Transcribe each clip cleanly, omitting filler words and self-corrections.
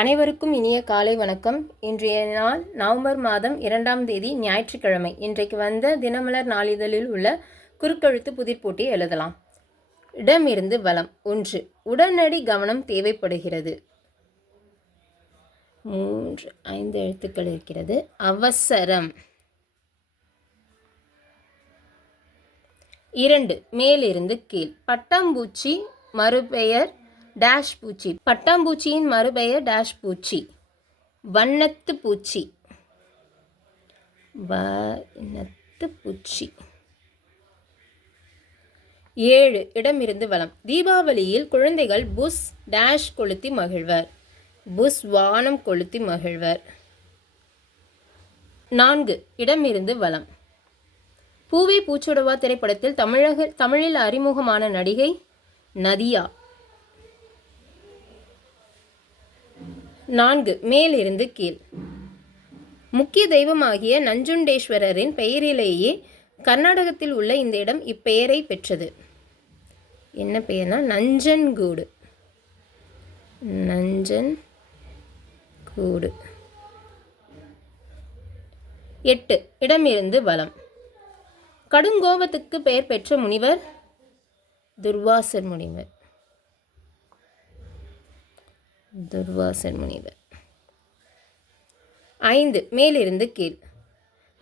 அனைவருக்கும் இனிய காலை வணக்கம். இன்றைய நாள் நவம்பர் மாதம் 2ஆம் தேதி ஞாயிற்றுக்கிழமை. இன்றைக்கு வந்த தினமலர் நாளிதழில் உள்ள குறுக்கெழுத்து புதிர் போட்டி எழுதலாம். இடமிருந்து வலம். 1. உடனடி கவனம் தேவைப்படுகிறது. 3 5 எழுத்துக்கள் இருக்கிறது. அவசரம். 2. மேலிருந்து கீழ். பட்டாம்பூச்சி மறுபெயர் டேஷ் பூச்சி. பட்டாம்பூச்சியின் மறுபெயர் டேஷ் பூச்சி. வண்ணத்து பூச்சி. வண்ணத்து பூச்சி. 7. இடமிருந்து வலம். தீபாவளியில் குழந்தைகள் புஷ் டேஷ் கொளுத்தி மகிழ்வர். புஷ் வானம் கொளுத்தி மகிழ்வர். 4. இடமிருந்து வலம். பூவே பூச்சுடவா திரைப்படத்தில் தமிழில் அறிமுகமான நடிகை நதியா. 4. மேலிருந்து கீழ். முக்கிய தெய்வமாகிய நஞ்சுண்டேஸ்வரரின் பெயரிலேயே கர்நாடகத்தில் உள்ள இந்த இடம் இப்பெயரை பெற்றது. என்ன பெயர்னா நஞ்சன்கூடு. நஞ்சன்கூடு. 8. இடமிருந்து வலம். கடுங்கோபத்துக்கு பெயர் பெற்ற முனிவர் துர்வாசர் முனிவர். துர்வாசர் முனிவர். 5. மேலிருந்து கீழ்.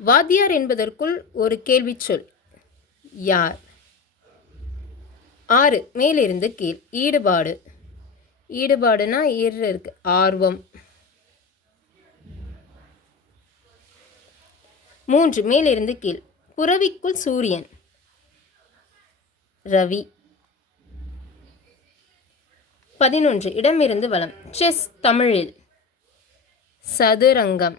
வாத்தியார் என்பதற்குள் ஒரு கேள்வி சொல். யார்? 6. மேலிருந்து கீழ். ஈடுபாடு. ஈடுபாடுனா இருக்கு ஆர்வம். 3. மேலிருந்து கீழ். புறவிக்குள் சூரியன். ரவி. 11. இடமிருந்து வலம். செஸ் தமிழில் சதுரங்கம்.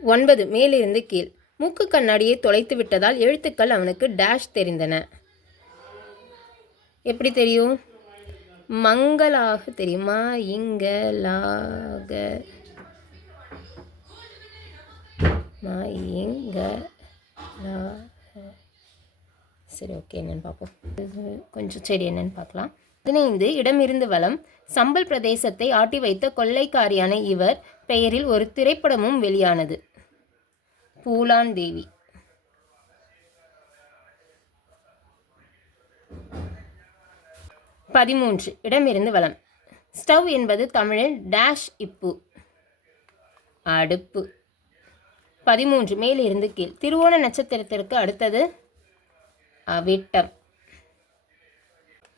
9. மேலிருந்து கீழ். மூக்கு கண்ணாடியை தொலைத்து விட்டதால் எழுத்துக்கள் அவனுக்கு டேஷ் தெரிந்தன. எப்படி தெரியும்? மங்களாக தெரியுமா? இங்கலாக. சரி, ஓகே, என்னென்னு பார்ப்போம். கொஞ்சம் சரி, என்னென்னு பார்க்கலாம். 15. இடமிருந்து வலம். சம்பல் பிரதேசத்தை ஆட்டி வைத்த கொள்ளைக்காரியான இவர் பெயரில் ஒரு திரைப்படமும் வெளியானது. பூலான் தேவி. 13. இடமிருந்து வலம். ஸ்டவ் என்பது தமிழில் டேஷ் இப்பு. அடுப்பு. 13. மேலிருந்து கீழ். திருவோண நட்சத்திரத்திற்கு அடுத்தது அவிட்டம்.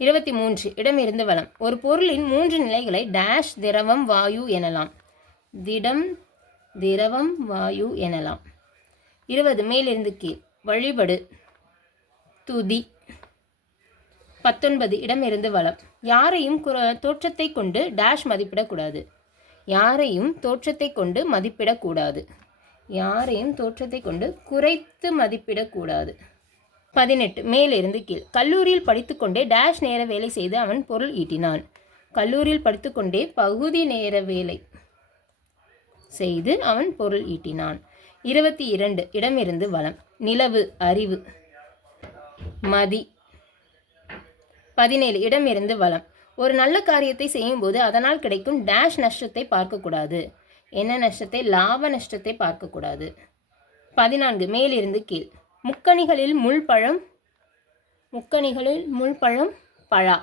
23. இடமிருந்து வலம். ஒரு பொருளின் 3 நிலைகளை டேஷ் திரவம் வாயு எனலாம். திடம் திரவம் வாயு எனலாம். 20. மேலிருந்து கீழ். வழிபடு. துதி. 19. இடமிருந்து வலம். யாரையும் தோற்றத்தை கொண்டு டேஷ் மதிப்பிடக்கூடாது. யாரையும் தோற்றத்தை கொண்டு மதிப்பிடக்கூடாது. யாரையும் தோற்றத்தை கொண்டு குறைத்து மதிப்பிடக்கூடாது. 18. மேலிருந்து கீழ். கல்லூரியில் படித்துக்கொண்டே டேஷ் நேர வேலை செய்து அவன் பொருள் ஈட்டினான். கல்லூரியில் படித்துக்கொண்டே பகுதி நேர வேலை செய்து அவன் பொருள் ஈட்டினான். 22. இடமிருந்து வலம். நிலவு அறிவு. மதி. 17. இடமிருந்து வலம். ஒரு நல்ல காரியத்தை செய்யும்போது அதனால் கிடைக்கும் டேஷ் நஷ்டத்தை பார்க்கக்கூடாது. என்ன நஷ்டத்தை? லாப நஷ்டத்தை பார்க்கக்கூடாது. 14. மேலிருந்து கீழ். முக்கணிகளில் முள்பழம். முக்கணிகளில் முள்பழம் பழா.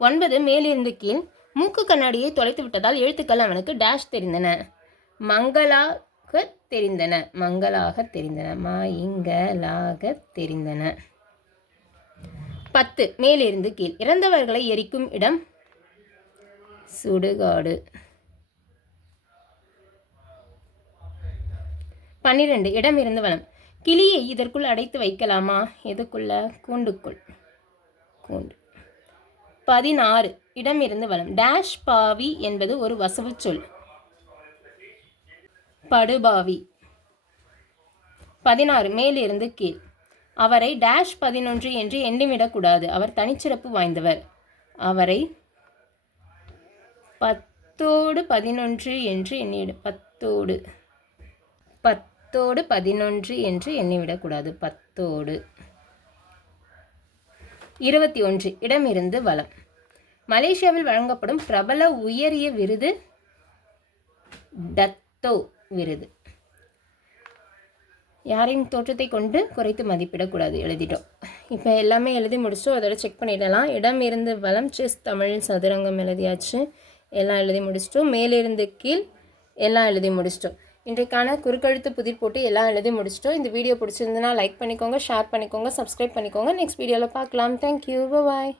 9. மேலிருந்து கீழ். மூக்கு கண்ணாடியை தொலைத்து விட்டதால் எழுத்துக்கள் அவனுக்கு டேஷ் தெரிந்தன. மங்களாக தெரிந்தன. மங்களாக தெரிந்தன. மங்களாக தெரிந்தன. 10. மேலிருந்து கீழ். இறந்தவர்களை எரிக்கும் இடம் சுடுகாடு. 12. இடமிருந்து வலம். கிளியை இதற்குள் அடைத்து வைக்கலாமா? எதுக்குள்ள? கூண்டுக்குள். கூண்டு. 16. இடமிருந்து வலம். டேஷ் பாவி என்பது ஒரு வசவு சொல். படுபாவி. 16. மேலிருந்து கீழ். அவரை டேஷ் 11 என்று எண்ணிவிடக்கூடாது. அவர் தனிச்சிறப்பு வாய்ந்தவர். அவரை 10 11 என்று எண்ணிவிட 10 11 என்று எண்ணிவிடக்கூடாது. 10 21 இடமிருந்து வலம். மலேசியாவில் வழங்கப்படும் பிரபல உயரிய விருது டத்தோ விருது. யாரையும் தோற்றத்தை கொண்டு குறைத்து மதிப்பிடக்கூடாது. எழுதிட்டோம். இப்போ எல்லாமே எழுதி முடிச்சோம். அதோட செக் பண்ணிடலாம். இடம் இருந்து வலம், செஸ், தமிழ், சதுரங்கம் எழுதியாச்சு. எல்லாம் எழுதி முடிச்சிட்டோம். மேலிருந்து கீழ் எல்லாம் எழுதி முடிச்சிட்டோம். இன்றைக்கான குறுக்கெழுத்து புதிர் போட்டு எல்லாம் எழுதி முடிச்சிட்டோம். இந்த வீடியோ பிடிச்சிருந்துன்னா லைக் பண்ணிக்கோங்க, ஷேர் பண்ணிக்கோங்க, சப்ஸ்கிரைப் பண்ணிக்கோங்க. நெக்ஸ்ட் வீடியோவில் பார்க்கலாம். தேங்க்யூ, பாய்.